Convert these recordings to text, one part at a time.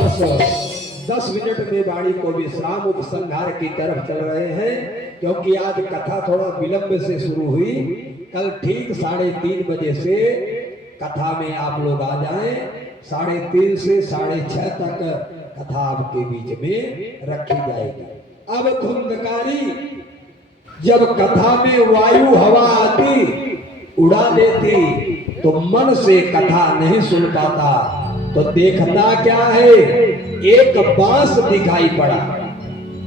10 minute में वाणी को विश्राम उपसंहार की तरफ चल रहे हैं, क्योंकि आज कथा थोड़ा विलंब से शुरू हुई। कल ठीक 3:30 बजे से कथा में आप लोग आ जाएं। 3:30 से 6:30 तक कथा आपके बीच में रखी जाएगी। अब धुंधकारी जब कथा में वायु हवा आती उड़ा देती तो मन से कथा नहीं सुन पाता। तो देखता क्या है, एक बांस दिखाई पड़ा,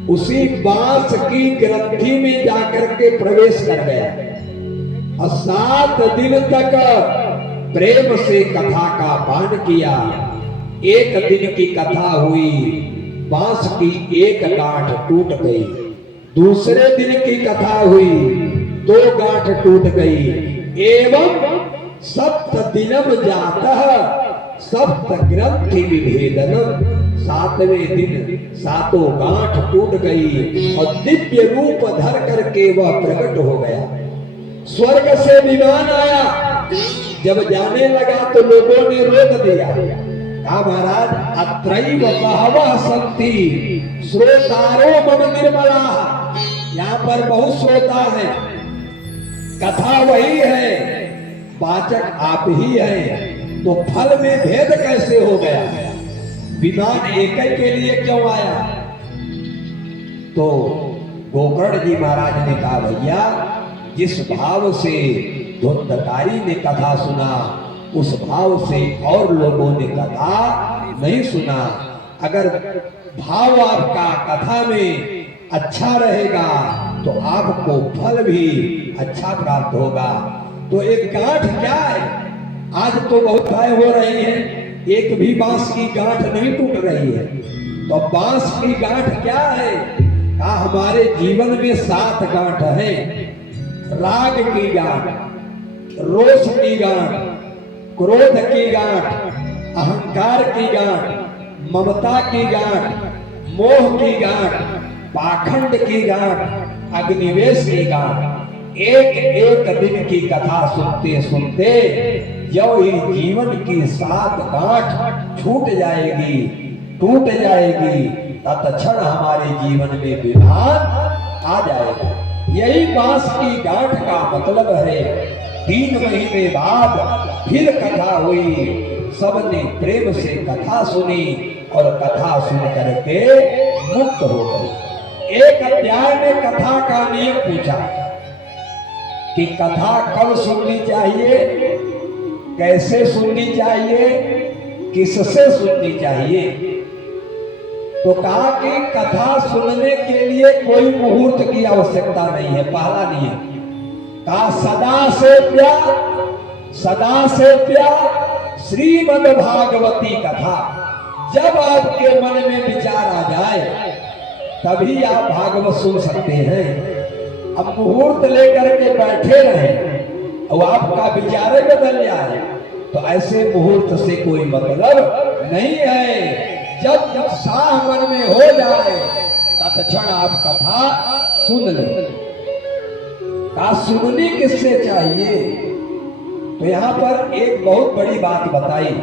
उसी बांस की ग्रंथि में जाकर के प्रवेश कर गया और 7 दिन तक प्रेम से कथा का पान किया। एक दिन की कथा हुई, बांस की एक गांठ टूट गई। दूसरे दिन की कथा हुई, 2 गांठ टूट गई। एवं 7 दिनम जातः सप्त ग्रंथि विभेदनम। 7वें दिन 7 गांठ टूट गई और दिव्य रूप धर करके वह प्रकट हो गया। स्वर्ग से विमान आया, जब जाने लगा तो लोगों ने रोक दिया। कहा महाराज अत्रैव बहवः सन्ति श्रोतारो मम निर्मला। यहाँ पर बहुत श्रोता है, कथा वही है, वाचक आप ही हैं, तो फल में भेद कैसे हो गया? विमान एक के लिए क्यों आया? तो गोकर्ण जी महाराज ने कहा भैया जिस भाव से धुंधकारी ने कथा सुना उस भाव से और लोगों ने कथा नहीं सुना। अगर भाव आपका कथा में अच्छा रहेगा तो आपको फल भी अच्छा प्राप्त होगा। तो एक गांठ क्या है? आज तो बहुत गाय हो रही हैं, एक भी बांस की गांठ नहीं टूट रही है। तो बांस की गांठ क्या है? कहा हमारे जीवन में 7 गांठ है। राग की गांठ, रोष की गांठ, क्रोध की गांठ, अहंकार की गांठ, ममता की गांठ, मोह की गांठ, पाखंड की गांठ, अग्निवेश की गांठ। एक एक दिन की कथा सुनते सुनते जो ही जीवन की 7 गांठ छूट जाएगी, टूट जाएगी, तत्क्षण हमारे जीवन में विभान आ जाएगा। यही बांस की गांठ का मतलब है। 3 महीने बाद फिर कथा हुई, सबने प्रेम से कथा सुनी और कथा सुन करके मुक्त हो गए। एक अध्याय में कथा का नियम पूछा कि कथा कब सुननी चाहिए, कैसे सुननी चाहिए, किससे सुननी चाहिए। तो कहा कि कथा सुनने के लिए कोई मुहूर्त की आवश्यकता नहीं है, पहला नियम। कहा सदा से प्या श्रीमद् भागवती कथा। जब आपके मन में विचार आ जाए तभी आप भागवत सुन सकते हैं। अब मुहूर्त लेकर के बैठे रहे और आपका विचार बदल जाए तो ऐसे मुहूर्त से कोई मतलब नहीं है। जब उत्साह मन में हो जाए तत्क्षण आप कथा सुन ले। कहा सुननी किससे चाहिए? तो यहाँ पर एक बहुत बड़ी बात बताई।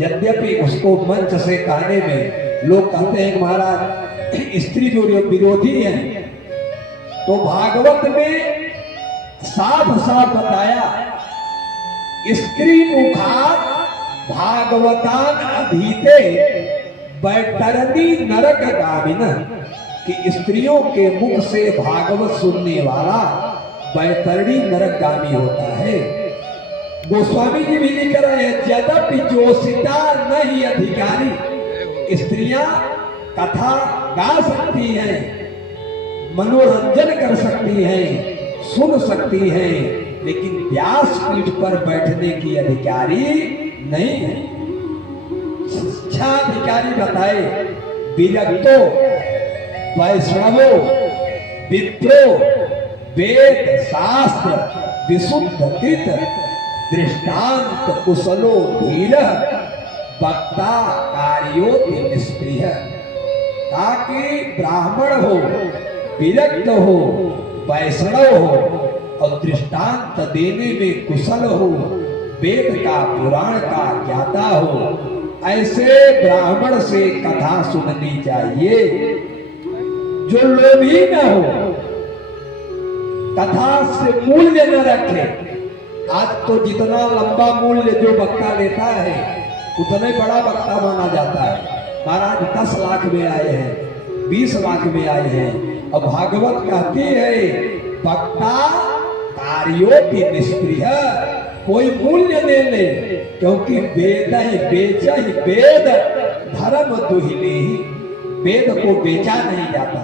यद्यपि उसको मंच से कहने में लोग कहते हैं महाराज स्त्री जो विरोधी है, तो भागवत में साफ साफ बताया स्त्री मुखात भागवतान अधीते बैतरणी नरक गामिन, कि स्त्रियों के मुख से भागवत सुनने वाला बैतरणी नरक गामी होता है। गोस्वामी जी भी लिख रहे हैं यद्यपि जोशिता नहीं अधिकारी। स्त्रियां कथा गा सकती हैं, मनोरंजन कर सकती हैं, सुन सकती हैं, लेकिन व्यास पीठ पर बैठने की अधिकारी नहीं है। शिक्षा अधिकारी बताए विरक्तो वैष्णवो विप्रो वेद शास्त्र विशुद्ध कृत दृष्टांत कुशलो धीर वक्ता कार्योति निष्प्रिय। ताकि ब्राह्मण हो, विरक्त हो, वैष्णव हो और दृष्टांत देने में कुशल हो, वेद का पुराण का ज्ञाता हो, ऐसे ब्राह्मण से कथा सुननी चाहिए जो लोभी न हो, कथा से मूल्य न रखे। आज तो जितना लंबा मूल्य जो वक्ता लेता है उतने बड़ा वक्ता माना जाता है। महाराज 10 लाख में आए हैं, 20 लाख में आए हैं, और भागवत कहती है वक्ता कार्यों की निष्क्रिय, कोई मूल्य नहीं ले, क्योंकि वेद ही बेचा ही वेद धर्म दुहिनी, वेद को बेचा नहीं जाता।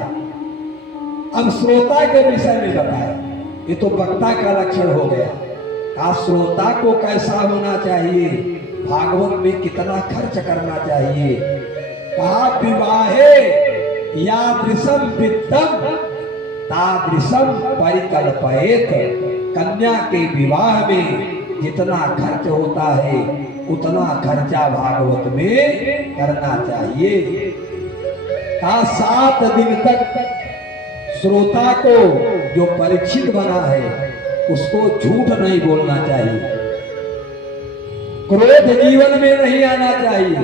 अब श्रोता के विषय में बताया, ये तो वक्ता का लक्षण हो गया। का श्रोता को कैसा होना चाहिए, भागवत में कितना खर्च करना चाहिए। कहा विवाहे यादृशम वित्तम तादृशम परिकल्पयेत, कन्या के विवाह में जितना खर्च होता है उतना खर्चा भागवत में करना चाहिए। का 7 दिन तक श्रोता को जो परीक्षित बना है उसको झूठ नहीं बोलना चाहिए, क्रोध जीवन में नहीं आना चाहिए,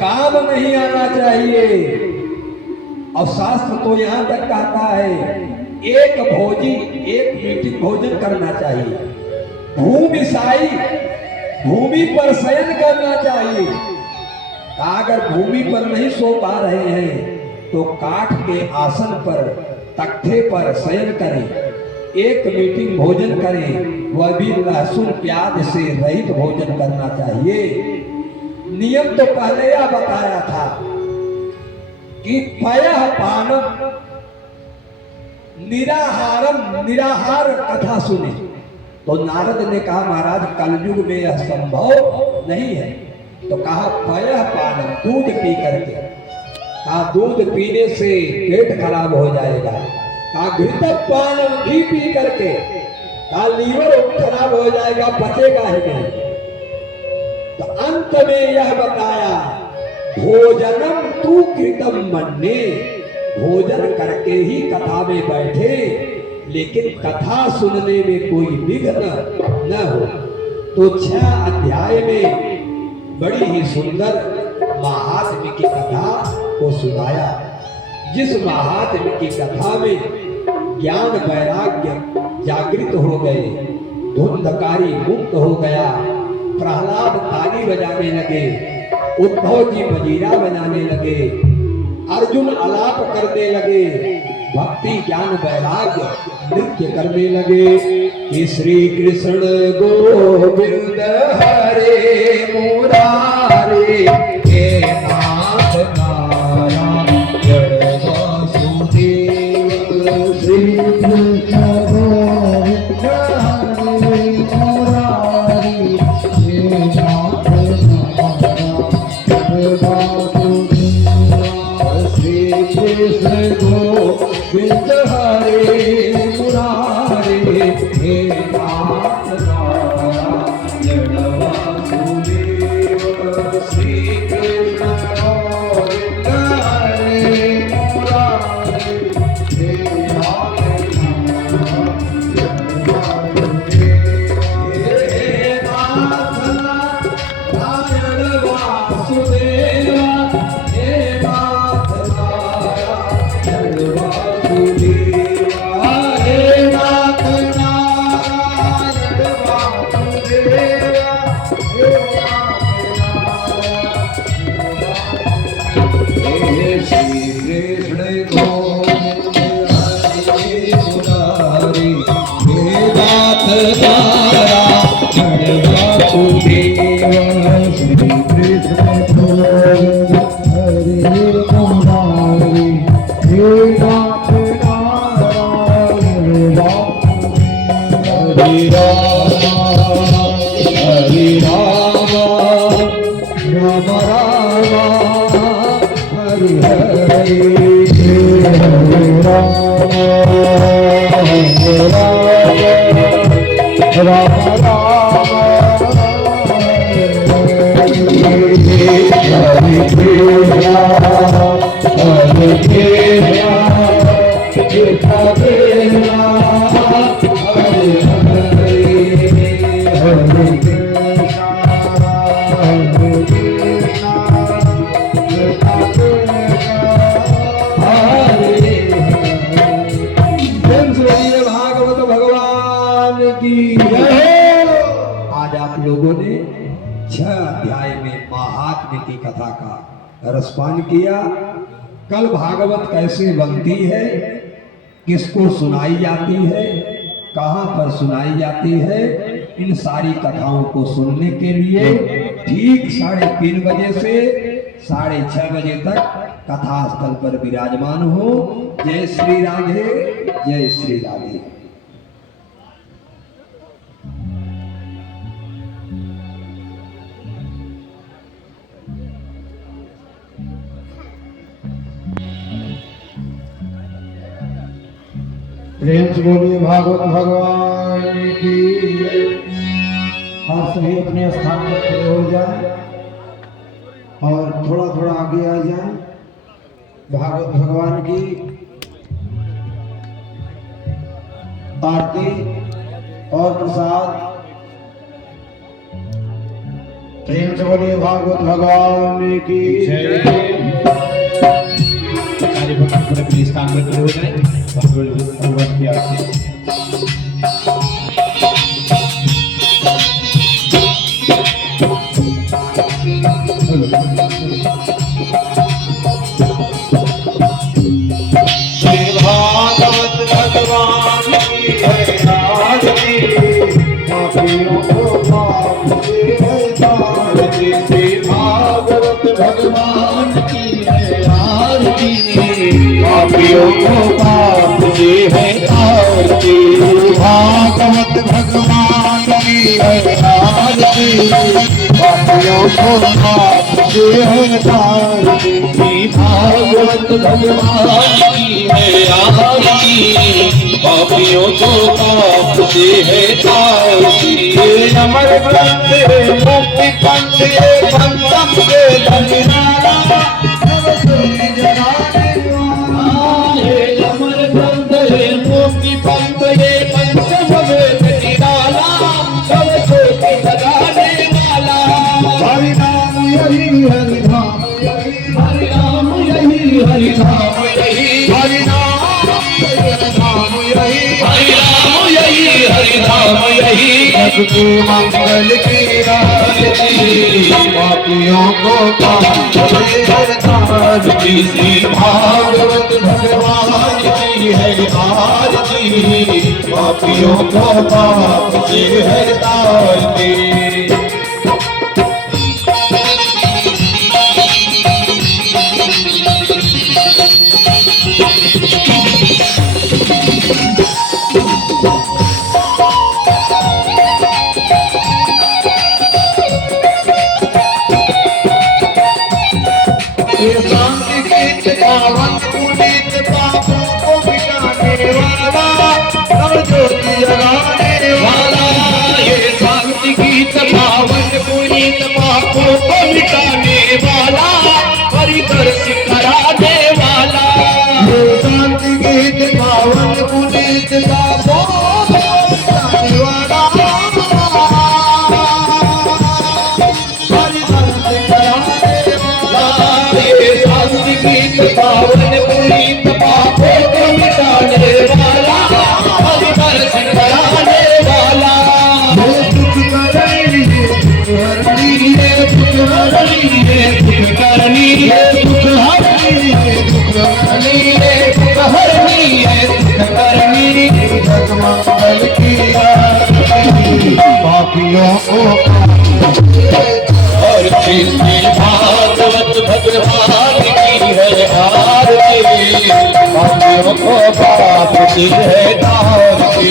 काम नहीं आना चाहिए। और शास्त्र तो यहां तक कहता है एक भोजी एक मीटिंग भोजन करना चाहिए, भूमि साई भूमि पर शयन करना चाहिए। अगर भूमि पर नहीं सो पा रहे हैं तो काठ के आसन पर तख्ते पर शयन करें, एक मीटिंग भोजन करें, वह भी लहसुन प्याज से रहित भोजन करना चाहिए। नियम तो पहले यह बताया था कि पयः पानम निराहारम, निराहार कथा सुने। तो नारद ने कहा महाराज कलयुग में यह संभव नहीं है, तो कहा पयः पानम, दूध पी करके। कहा दूध पीने से पेट खराब हो जाएगा। कहा घृतम पानम, घी पी करके। कहा लीवर खराब हो जाएगा, बचेगा ही नहीं। तो अंत में यह बताया भोजनम तू कृतम मन्ने, भोजन करके ही कथा में बैठे, लेकिन कथा सुनने में कोई विघ्न न हो। तो 6 अध्याय में बड़ी ही सुंदर महात्म्य की कथा को सुनाया, जिस महात्म्य की कथा में ज्ञान वैराग्य जागृत हो गए, धुंधकारी मुक्त हो गया, प्रहलाद ताली बजाने लगे, उद्धव जी मजीरा बजाने लगे, अर्जुन आलाप करने लगे, भक्ति ज्ञान वैराग्य नृत्य करने लगे कि श्री कृष्ण गोविंद हरे मुरारे हे नाथ नारायण वासुदेव। श्री कृष्ण गोविंद हरे मुरारे हे नाथ नारायण वासुदेव। श्री कृष्ण गोविंद हरे मुरारे हे नाथ नारायण वासुदेव। श्री कृष्ण गोविंद हरे मुरारे हे नाथ नारायण वासुदेव। हे नाथ नारायण वासुदेव, हे नाथ नारायण वासुदेव, हे श्री कृष्ण गोविंद हरे मुरारी हे नाथ नारायण वासुदेव। श्री कृष्ण गोविंद हरे मुरारी हे नाथ नारायण वासुदेव। हरे राम राम राम हरे हरे, हरे राम राम राम हरे लोगों ने 6 अध्याय में महात्म्य की कथा का रसपान किया। कल भागवत कैसे बनती है, किसको सुनाई जाती है, कहाँ पर सुनाई जाती है, इन सारी कथाओं को सुनने के लिए ठीक 3:30 बजे से 6:30 बजे तक कथा स्थल पर विराजमान हो। जय श्री राधे, जय श्री राधे। प्रेम से बोलिए भागवत भगवान की। आप सभी अपने स्थान पर खड़े हो जाए और थोड़ा थोड़ा आगे आ जाए। भागवत भगवान की आरती और प्रसाद। प्रेम से बोलिए भागवत भगवान की जय। सारे भक्त अपने स्थान पर खड़े हो जाए। भगवान की आरती। श्री भागवत भगवान की है आरती। पापियों को पाप से है तारती। श्री भागवत भगवान की है आरती। पापियों को पाप से है तारती। भागवत भगवान की है आरती। पापियों को पाप से है तारती। भागवत भगवान की है आरती। पापियों को पाप से है तारती। अमर ग्रंथ मुक्ति पंथ पंचम से धनिराला। अमर ग्रंथ मुक्ति पंथ पंचम वेद निराला। सब ज्योति जगाने वाला। हरि नाम यही हरि धाम यही। हरि नाम यही हरि धाम यही। हरि नाम यही धाम यही। हरि नाम यही हरि धाम यही। जग के मंगल की राजनी। पापियों को पाप से हर तारती। श्री भागवत भगवान की है आरती। पापियों को पाप से हर तारती। शांति गीत पावन पुनीत पापों को मिटाने वाला। नव ज्योति जगाने वाला। ये शांति गीत पावन पुनीत पापों को मिटाने वाला। हरि दर्शन कराने वाला। ये शांति गीत पावन पुनीत पापों को मिटाने वाला। हरि दर्शन कराने वाला। शांति गीत पावन पुनीत पापों को मिटाने वाला। हरि दर्शन कराने वाला। दुख करनी है दुख हरनी है दुख करनी है दुख हरनी है दुख हरनी है दुख हरनी है दुख करनी। जग मंगल की आरती। पापियों को और श्री भागवत भगवान की है आरती। पापियों को पाप से है तारती।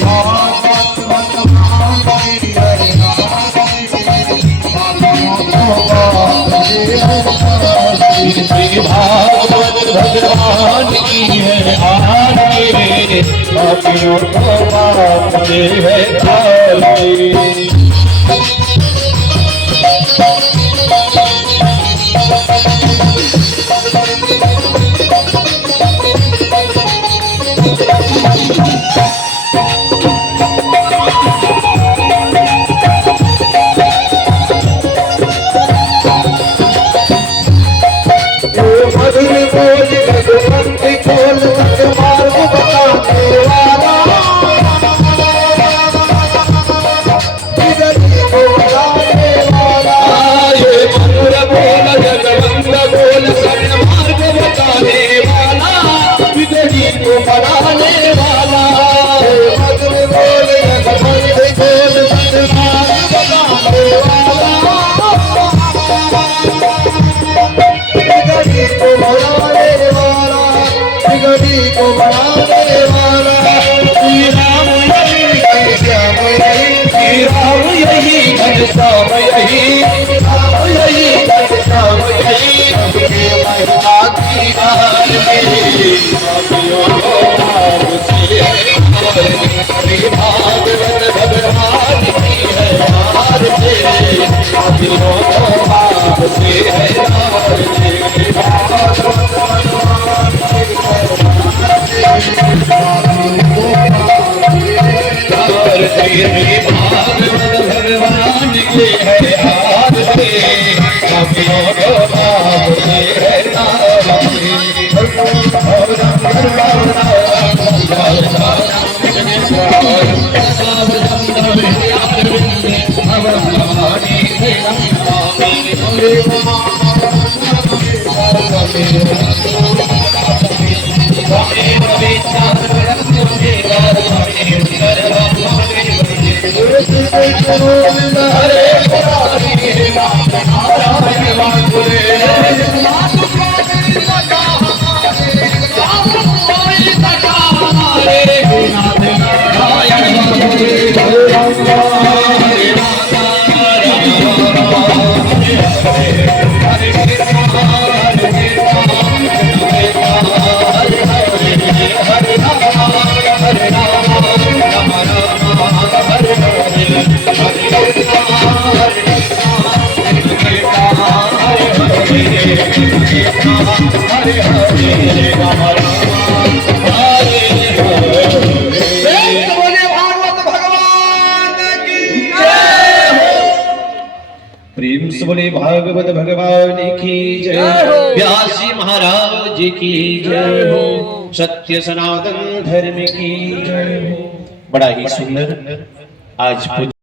भागवत भगवान की है आरती। पापियों को पाप से है तारती। श्री भागवत भगवान की है आरती। पापियों को पाप से है तारती। काफिरों को बाप से है नार और तेरे भागवत भगवान के है हाथ से काफिरों को बाप से है प्रेम से बोले भागवत भगवान की जय व्यास जी महाराज की जय हो सत्य सनातन धर्म की जय हो। बड़ा ही सुंदर आज